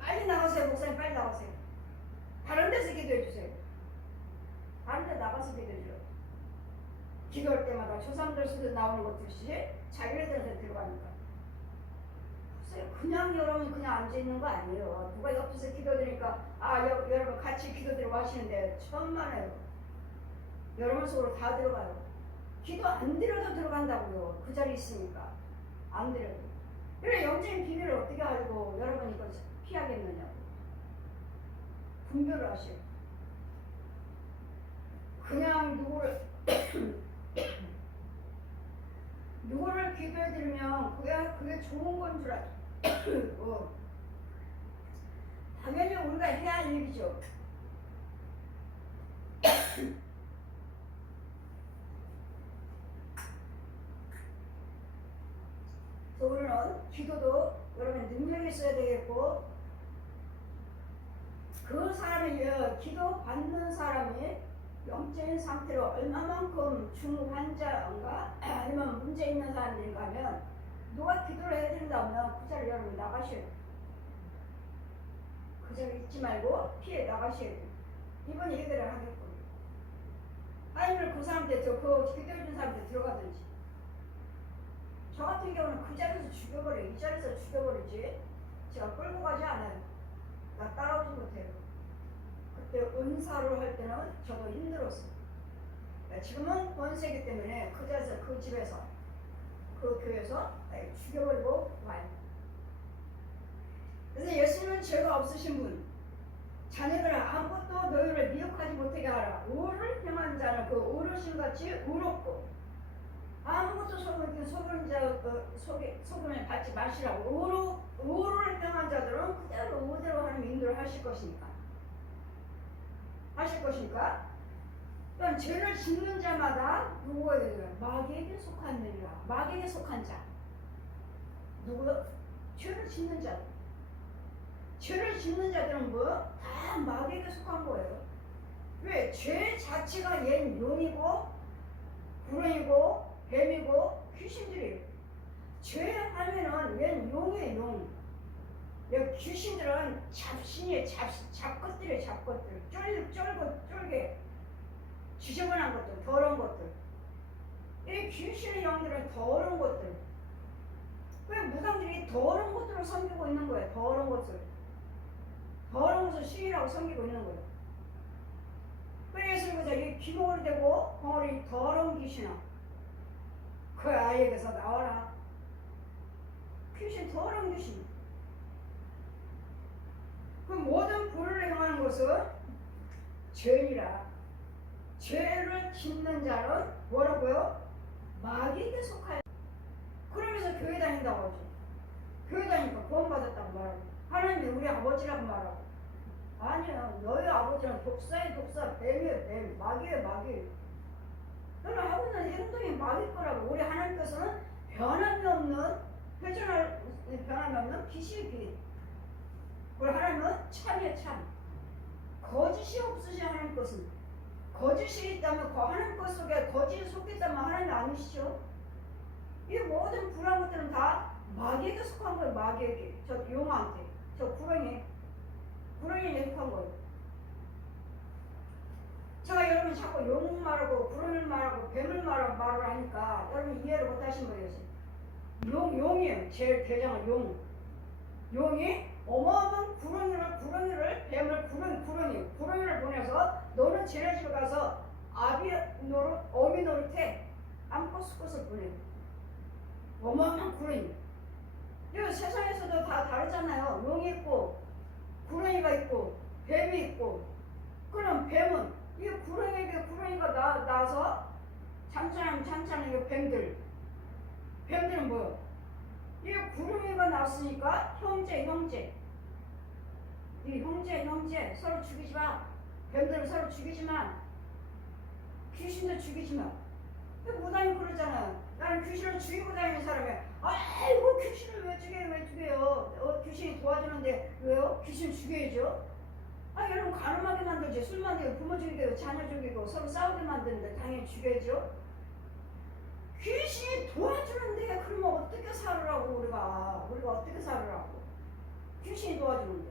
빨리 나가세요. 목사님 빨리 나가세요. 다른 데서 기도해 주세요. 다른 데 나가서 기도해 줘요. 기도할 때마다 저 사람들 속에 나오는 것들이 자기네들한테 들어가니까. 그냥 여러분 그냥 앉아 있는 거 아니에요. 누가 옆에서 기도드리니까 여러분 같이 기도드리고 하시는데 천만에요. 여러분 속으로 다 들어가요. 기도 안 드려도 들어간다고요. 그 자리에 있으니까 안 드려도. 그래 영적인 비밀을 어떻게 알고 여러분이 이걸 피하겠느냐고. 분별을 하셔요. 그냥 누구를 기도해드리면 그게 좋은 건 줄 알고 당연히 우리가 해야 할 일이죠. 우리는 기도도 여러분 능력이 있어야 되겠고 그 사람이 기도 받는 사람이 영적인 상태로 얼마만큼 중환자인가 아니면 문제 있는 사람들인가 하면 누가 기도를 해드린다면 그 자리 여러분 나가셔야 돼요. 그 자리 있지 말고 피해 나가셔야 돼요. 이번에 얘기를 하겠군요. 아니면 그 사람한테 그 기도해준 사람한테 들어가든지. 저 같은 경우는 그 자리에서 죽여버려요. 이 자리에서 죽여버리지 제가 끌고 가지 않아요. 나 따라오지 못해요. 그때 은사를 할 때는 저도 힘들었어요. 지금은 권세기 때문에 그 자리에서 그 집에서 그 교회에서 죽여버리고 와요. 그래서 예수님은 죄가 없으신 분, 자네들아 아무것도 너희를 미혹하지 못하게 하라. 의를 행한 자는 그 어르신같이 의롭고 아무것도 속임을 받지 마시라고. 의를 행한 자들은 그대로 의대로 하는 인도를 하실 것이니까. 또한 죄를 짓는 자마다 누구에게 마귀에게 속하느니라. 마귀에게 속한 자. 누구요? 죄를 짓는 자. 죄를 짓는 자들은 뭐? 다 마귀에게 속한 거예요. 왜? 죄 자체가 옛 용이고 구렁이고 뱀이고 귀신들이에요. 죄하면은 옛 용이에요. 용. 귀신들은 잡신이에요. 잡것들이에요. 잡것들. 쫄게 지저분한 것들, 더러운 것들. 이 귀신의 영들은 더러운 것들. 왜 무당들이 더러운 것들을 섬기고 있는 거예요? 더러운 것을. 더러운 것을 신이라고 섬기고 있는 거예요. 그래서 이 귀머거리 되고 벙어리 더러운 귀신아, 그 아이에게서 나와라. 귀신, 더러운 귀신. 그 모든 불을 행하는 것은 죄니라. 죄를 짓는 자는 뭐라고요? 마귀에게 속하여. 그러면서 교회 다닌다고 하죠. 교회 다니니까 구원받았다고 말하고, 하나님이 우리 아버지라고 말하고. 아니야, 너희 아버지는 독사의 독사, 뱀이에요, 뱀. 마귀예요, 마귀. 너는 하고 있는 행동이 마귀일 거라고. 우리 하나님께서는 변함이 없는, 변함이 없는 빛이 빛. 우리 하나님은 참이에요, 참. 거짓이 없으신 하나님 것은. 거짓이 있다면 그 하나님 것 속에 거짓이 속했다면 하나님이 아니시죠? 이 모든 불안 것들은 다 마귀에게 속한 거예요. 마귀에게. 저 용한테. 저 구렁이에 속한 거예요. 제가 여러분 자꾸 용 말하고 구렁이를 말하고 뱀을 말을 하니까 여러분 이해를 못하신 거예요. 용이에요. 제 대장은 용. 용이 어마어마한 구렁이를 뱀을 구렁이를 보내서 너는 쟤네 집에 가서 어미 노릇해. 암컷 수컷을 보내요. 어마어마한 구렁이. 이거 세상에서도 다 다르잖아요. 용이 있고 구렁이가 있고 뱀이 있고. 그럼 뱀은 이 구렁이가 나서 잠자는 이 뱀들은 뭐요? 이 구렁이가 났으니까 형제 이 형제 서로 죽이지 마. 뱀들은 서로 죽이지 마. 귀신도 죽이지 마. 무당이 그러잖아요. 나는 귀신을 죽이고 다니는 사람이야. 아이고 귀신을 왜 죽여요? 귀신이 도와주는데 왜요? 귀신 죽여야죠. 여러분 가늠하게 만들지. 술 만들고 부모 죽이고 자녀 죽이고 서로 싸우게 만드는데 당연히 죽여야죠. 귀신이 도와주는데 그러면 어떻게 살으라고 우리가 어떻게 살으라고. 귀신이 도와주는데.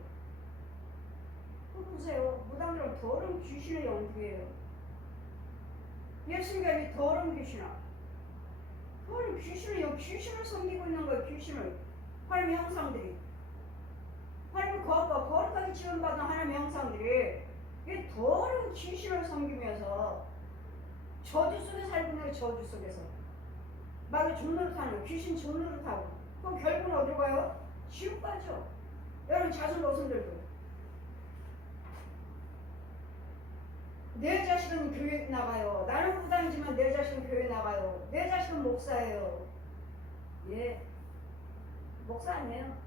보세요. 무당들은 더러운 귀신의 연구예요. 예수님과 이 더러운 귀신아. 더러운 귀신을 섬기고 있는 거예요. 귀신을. 하나님의 형상들이. 하나님의 거룩하게 지원받은 하나님의 형상들이 이 더러운 귀신을 섬기면서 저주 속에 살고 있는 거예요. 저주 속에서. 마귀 존노릇하는 거예요. 귀신 존노릇하고. 그럼 결국은 어디로 가요? 지옥 가죠. 여러분 자손 어른들도. 내 자식은 교회 나가요. 나는 무당이지만 내 자식은 교회 나가요. 내 자식은 목사예요. 예, 목사 아니에요.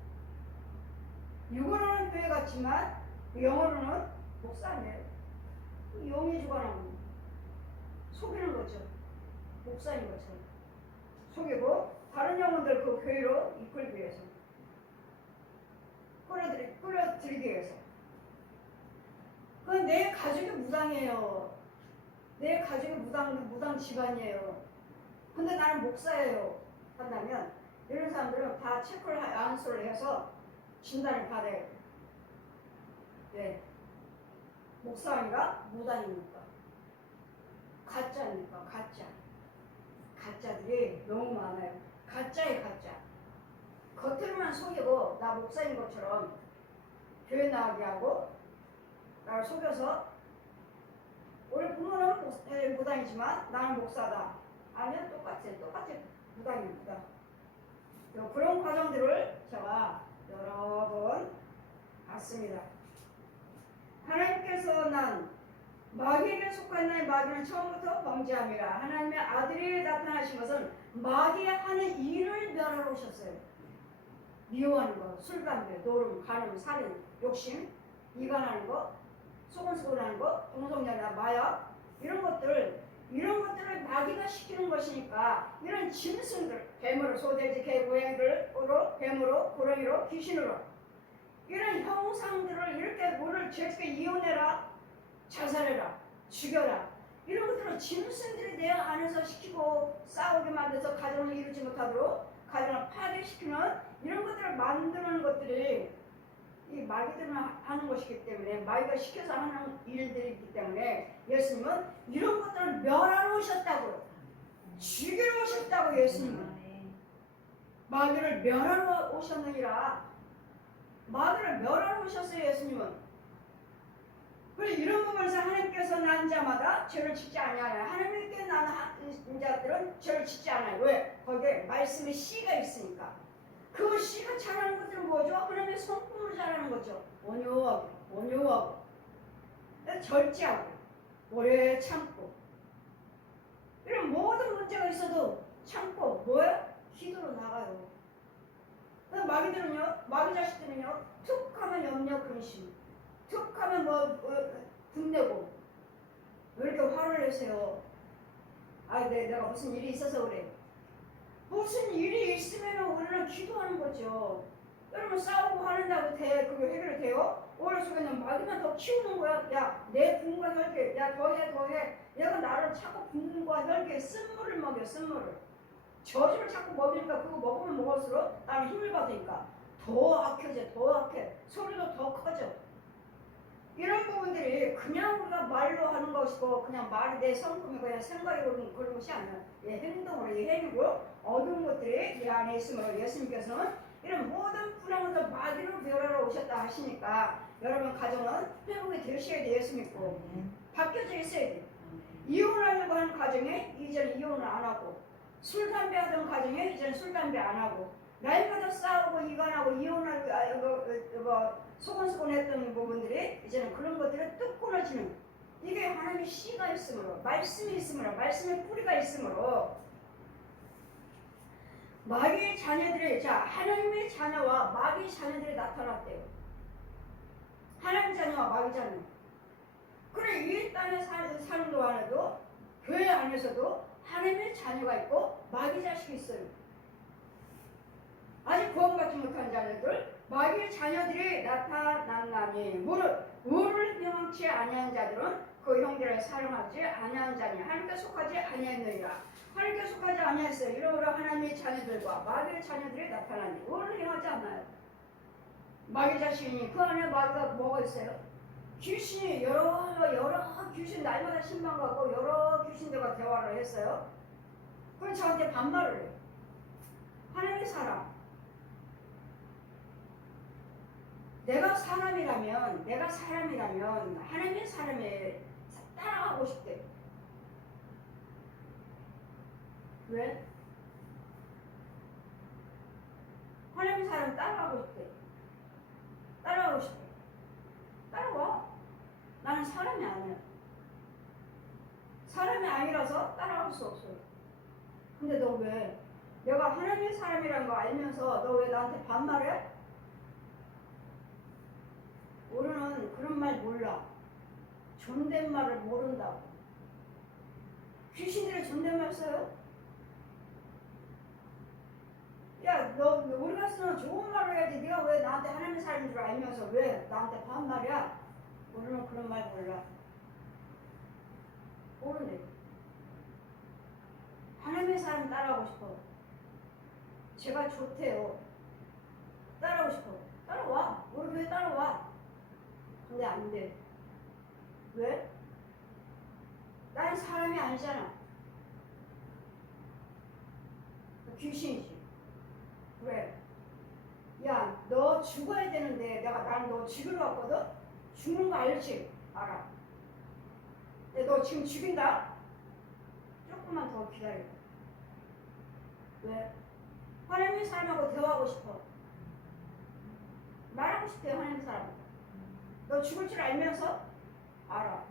육으로는 교회 같지만 영어로는 목사 아니에요. 영이 주관하는 속이는 거죠. 목사인 것처럼 속이고 다른 영혼들 그 교회로 이끌기 위해서, 끌어들이기 위해서. 그건 내 가족이 무당이에요. 내 가족이 무당 집안이에요. 근데 나는 목사예요. 한다면 이런 사람들은 다 체크를 안수를 해서 진단을 받아야 돼요. 네. 목사입니까? 무당입니까? 가짜입니까? 가짜들이 너무 많아요. 가짜의 가짜. 겉으로만 속이고 나 목사인 것처럼 교회 나가게 하고 나를 속여서 우리 부모는 무당이지만 나는 목사다. 아니면 똑같이 무당입니다. 그런 과정들을 제가 여러 번 봤습니다. 하나님께서 난 마귀에게 속한 나의 마귀는 처음부터 범죄함이라. 하나님의 아들이 나타나신 것은 마귀의 하는 일을 멸하러 오셨어요. 미워하는 거, 술, 담배, 노름, 간음, 살인, 욕심, 이간하는 거, 소곤소곤하는 거, 동성연애, 마약, 이런 것들을 마귀가 시키는 것이니까 이런 짐승들, 뱀으로, 소돼지, 개, 고양이로, 뱀으로, 고라니로, 귀신으로 이런 형상들을 이렇게 오늘 죄짓게 이혼해라, 자살해라, 죽여라, 이런 것들을 짐승들이 내 안에서 시키고 싸우게 만들어서 가정을 이루지 못하도록 가정을 파괴시키는 이런 것들을 만드는 것들이 이 마귀들만 하는 것이기 때문에, 마귀가 시켜서 하는 일들이기 때문에 예수님은 이런 것들을 멸하러 오셨다고요. 죽이러 오셨다고. 예수님은 마귀를 멸하러 오셨느니라. 마귀를 멸하러 오셨어요, 예수님은. 그래서 이런 부분에서 하나님께서 난 자마다 죄를 짓지 아니하나요? 하나님께 난 자들은 죄를 짓지 않아요. 왜? 거기에 말씀의 씨가 있으니까. 그 씨가 자라는 것들은 뭐죠? 하나님의 성품으로 자라는 거죠. 온유하고 절제하고 오래 참고. 이런 모든 문제가 있어도 참고 뭐예요? 기도로 나가요. 마귀들은요, 마귀 자식들은요, 툭 하면 염려 근심, 툭 하면 분내고, 왜 이렇게 화를 내세요? 내가 무슨 일이 있어서 그래. 무슨 일이 있으면 우리는 기도하는 거죠. 여러분 싸우고 하는다고 그게 해결이 돼요? 오른쪽에는 마귀만 더 키우는 거야. 야, 내 분과 혈기, 야 더해. 얘가 나를 자꾸 분과 혈기에 쓴물을 먹여, 쓴물을. 저주를 자꾸 먹이니까 그거 먹으면 먹을수록 나는 힘을 받으니까 더 악해져, 더 악해. 소리도 더 커져. 이런 부분들이 그냥 우리가 말로 하는 것이고 그냥 말이 내 성품이 그냥 생각이 그런 것이 아니라 행동으로 행위고 어두운 것들이 이 안에 있으므로 예수님께서는 이런 모든 불행을 마귀로 멸하러 오셨다 하시니까 여러분 가정은 회복이 되셔야 돼. 예수 믿고 바뀌어져 있어야 돼. 이혼하려고 하는 가정에 이제는 이혼을 안 하고, 술 담배 하던 가정에 이제는 술 담배 안 하고, 날마다 싸우고 이간하고 이혼하고 소곤소곤했던 부분들이 이제는 그런 것들을 뚝 끊어지는, 이게 하나님의 씨가 있으므로, 말씀이 있으므로, 말씀의 뿌리가 있으므로 마귀의 자녀들이, 하나님의 자녀와 마귀의 자녀들이 나타났대요. 하나님 자녀와 마귀 자녀. 그래, 이 땅에 사는 동안에도 교회 안에서도 하나님의 자녀가 있고 마귀 자식이 있어요. 아직 구원받지 못한 자녀들, 마귀의 자녀들이 나타났나니 무릇 우를 명치 아니한 자들은 그 형제를 사랑하지 아니한 자니 하나님께 속하지 아니했느니라. 하나님께 속하지 아니했어요. 이러므로 하나님의 자녀들과 마귀의 자녀들이 나타나니 우를 행하지 않나요? 마귀 자식이니 그 안에 마귀가 뭐가 있어요? 귀신이 여러 귀신, 날마다 신방 갖고 여러 귀신들과 대화를 했어요. 그럼 저한테 반말을 해요. 하나님의 사람, 내가 사람이라면 하나님의 사람에 따라가고 싶대. 왜? 하나님의 사람 따라가고 싶대. 따라와. 나는 사람이 아니야. 사람이 아니라서 따라갈 수 없어요. 근데 너 왜? 내가 하나님의 사람이라는 거 알면서 너 왜 나한테 반말해? 우리는 그런 말 몰라. 존댓말을 모른다고. 귀신들이 존댓말 써요? 야, 우리 같으면 좋은 말을 해야지. 네가 왜 나한테 하나님의 사람인 줄 알면서 왜 나한테 반말이야? 우리는 그런 말 몰라. 모르네. 하나님의 사람 따라하고 싶어. 제가 좋대요. 따라하고 싶어. 따라와. 우리 교회 따라와. 근데 안 돼. 왜? 난 사람이 아니잖아. 귀신이지. 왜? 야, 너 죽어야 되는데 나는 너 죽이러 왔거든? 죽는 거 알지? 알아. 근데 너 지금 죽인다? 조금만 더 기다려. 왜? 하나님의 사람하고 대화하고 싶어. 말하고 싶대. 하나님의 사람. 너 죽을 줄 알면서? 알아.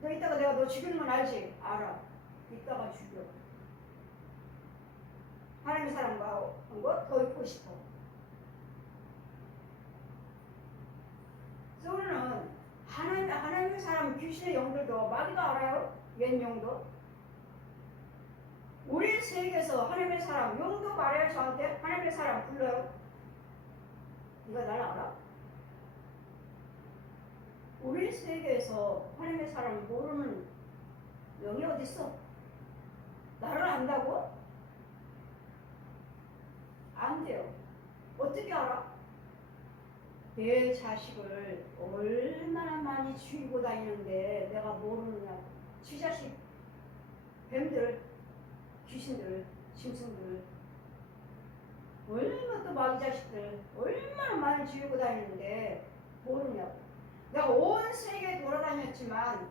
너 이따가 내가 너 죽이는 건 알지? 알아. 이따가 죽여. 하나님의 사람과 한 거 더 있고 싶어. 그래서 우리는 하나님의 사람, 귀신의 영들도 마귀도 알아요. 옛 영도. 우리 세계에서 하나님의 사람, 영도 말해요. 저한테 하나님의 사람 불러요. 네가 날 알아? 우리 세계에서 하나님의 사람 모르는 영이 어딨어? 나를 안다고? 안 돼요. 어떻게 알아? 내 자식을 얼마나 많이 죽이고 다니는데 내가 모르느냐고. 지 자식, 뱀들, 귀신들 짐승들 얼마나 또 마귀 자식들 얼마나 많이 지우고 다니는데 모르냐고. 내가 온 세계 돌아다녔지만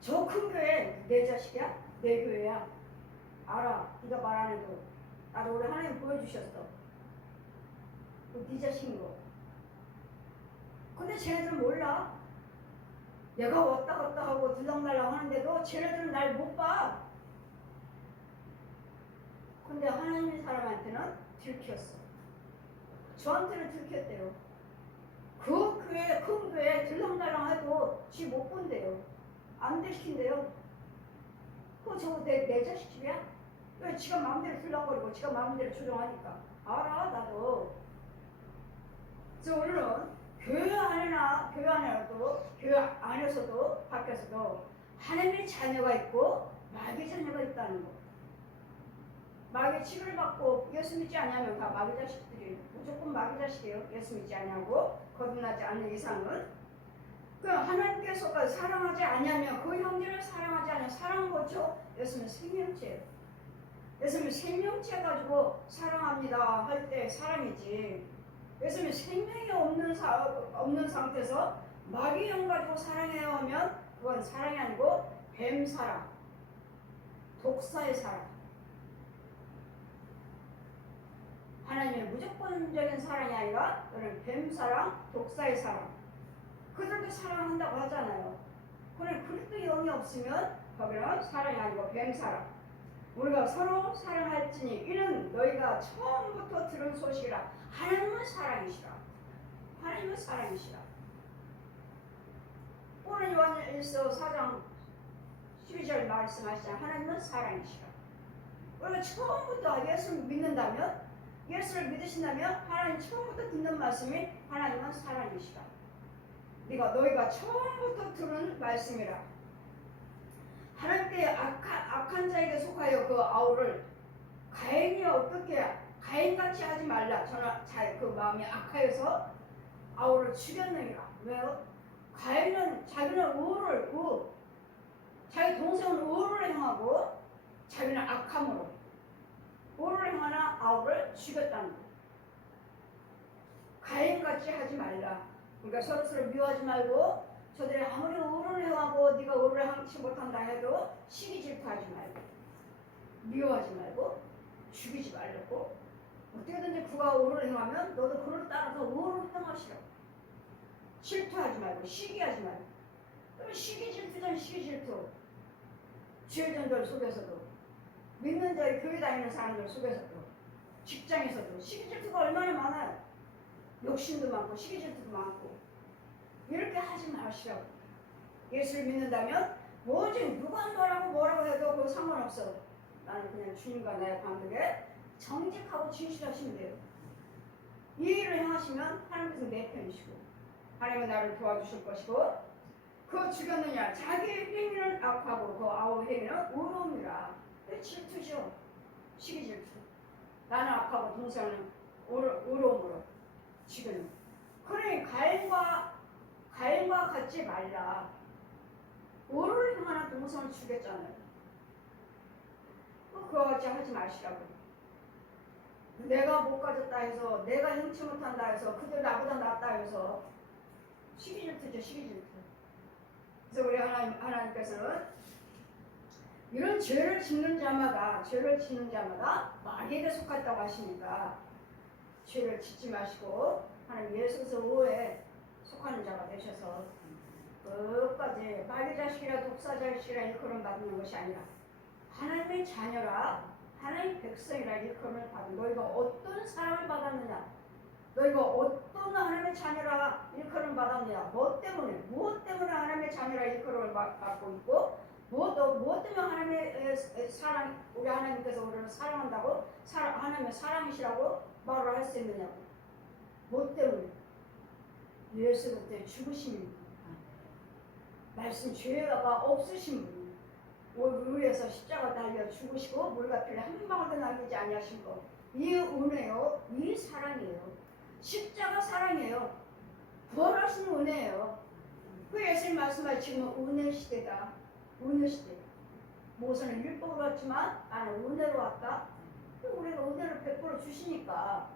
저 큰 교회 내 자식이야? 내 교회야? 알아. 네가 말 안 해도 나도 우리 하나님 보여주셨어. 네 자식인 거. 근데 쟤네들은 몰라. 내가 왔다 갔다 하고 들락날락 하는데도 쟤네들은 날 못 봐. 근데 하나님의 사람한테는 들켰어. 저한테는 들켰대요. 그 교회, 큰 교회 들락날락 해도 지 못 본대요. 안 들킨대요. 그거 저거 내 자식 집이야? 왜 지가 마음대로 들락거리고 지가 마음대로 조종하니까. 알아, 나도. 그래서 오늘은 교회 안에서도 밖에서도 하나님의 자녀가 있고 마귀의 자녀가 있다는 거. 마귀의 치료를 받고 예수 믿지 않으면 다 마귀 자식들이 무조건 마귀 자식이에요. 예수 믿지 않냐고 거듭나지 않는 이상은. 그럼 하나님께서 사랑하지 않으면 그 형제를 사랑하지 않으면 사랑은 뭐죠? 예수는 생명체예요. 예수는 생명체 가지고 사랑합니다 할 때 사랑이지. 예수는 생명이 없는 상태에서 마귀 형 가지고 사랑해요 하면 그건 사랑이 아니고 뱀 사랑, 독사의 사랑. 하나님의 무조건적인 사랑이 아니라 너는 뱀 사랑, 독사의 사랑. 그들도 사랑한다고 하잖아요. 그런데 그리스도의 영이 없으면 거기는 사랑이 아니고 뱀 사랑. 우리가 서로 사랑할지니 이는 너희가 처음부터 들은 소식이라. 하나님은 사랑이시라. 하나님은 사랑이시라. 오늘 요한일서 4장 12절 말씀하시잖아. 하나님은 사랑이시라. 우리가 처음부터 예수를 믿는다면, 예수를 믿으신다면 하나님 처음부터 듣는 말씀이 하나님은 사랑이시라. 너희가 처음부터 들은 말씀이라. 하나님께 악한 자에게 속하여 그 아우를 가인이 어떻게 가인같이 하지 말라. 저는 그 마음이 악하여서 아우를 죽였느니라. 왜요? 가인은 자기는 자기 동생은 의를 행하고 자기는 악함으로 의를 행하는 아우를 죽였다는 거예요. 가인같이 하지 말라. 그러니까 서로 미워하지 말고, 저들이 아무리 의를 행하고 네가 의를 행치 못한다 해도 시기 질투하지 말고, 미워하지 말고, 죽이지 말고, 어떻게든지 그가 의를 행하면 너도 그를 따라서 의를 행하시라고. 질투하지 말고, 시기하지 말고. 그러면 시기 질투잖아. 시기 질투. 지혜전들 속에서도, 믿는 자의 교회 다니는 사람들 속에서도, 직장에서도 시기 질투가 얼마나 많아요. 욕심도 많고 시기 질투도 많고. 이렇게 하지 마시라고. 예수를 믿는다면 뭐지 누가 뭐라고 해도 그거 상관없어. 나는 그냥 주님과 나의 관계에 정직하고 진실하시면 돼요. 이 일을 행하시면 하나님께서 내 편이시고 하나님은 나를 도와주실 것이고, 그 죽였느냐 자기 행위는 악하고 그 아우 행위는 의로움이라. 질투죠. 시기 질투. 나는 악하고 동생은 의로움으로 죽였는. 그러니 가인과 같지 말라. 의를 행하는 동생을 죽였잖아요. 그와 같이 하지 마시라고. 내가 못 가졌다 해서, 내가 행치 못한다 해서, 그들 나보다 낫다 해서 시기 질투죠. 시기 질투. 그래서 우리 하나님께서는 이런 죄를 짓는 자마다 마귀에게 속했다고 하시니까 죄를 짓지 마시고 하나님 예수께서 의에 속하는 자가 되셔서 끝까지 마귀 자식이라 독사 자식이라 일컬음 받는 것이 아니라 하나님의 자녀라, 하나님의 백성이라 일컬음을 받은. 너희가 어떤 사랑을 받았느냐, 너희가 어떤 하나님의 자녀라 일컬음을 받았느냐, 무엇 때문에 하나님의 자녀라 일컬음을 받고 있고, 무엇 때문에 하나님의 사랑, 우리 하나님께서 우리를 사랑한다고, 하나님의 사랑이시라고 말을 할 수 있느냐고. 무엇 때문에? 예수 그때 죽으신 말씀, 죄가 없으신 분, 우리에서 십자가 달려 죽으시고 물과 피를 한 방울도 남기지 아니하신 것, 이 은혜요, 이 사랑이에요. 십자가 사랑이에요. 부활하신 은혜예요. 그 예수님 말씀하신 지금은 은혜 시대다. 은혜 시대. 모세는 율법으로 왔지만 나는 은혜로 왔다. 우리가 은혜를 100% 주시니까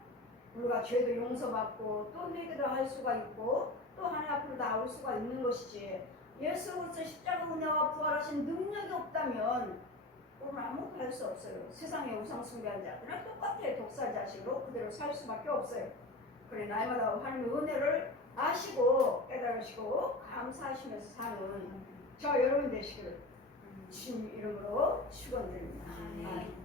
우리가 죄도 용서받고 또 내게도 할 수가 있고 또 하나님 앞으로 나올 수가 있는 것이지. 예수 그리스도 십자가 은혜와 부활하신 능력이 없다면 우리는 아무것도 할 수 없어요. 세상의 우상 숭배한 자들은 똑같아. 독살자식으로 그대로 살 수밖에 없어요. 그래 날마다 하나님의 은혜를 아시고 깨달으시고 감사하시면서 사는 저 여러분 되시기를 주님 이름으로 축원드립니다. 아멘.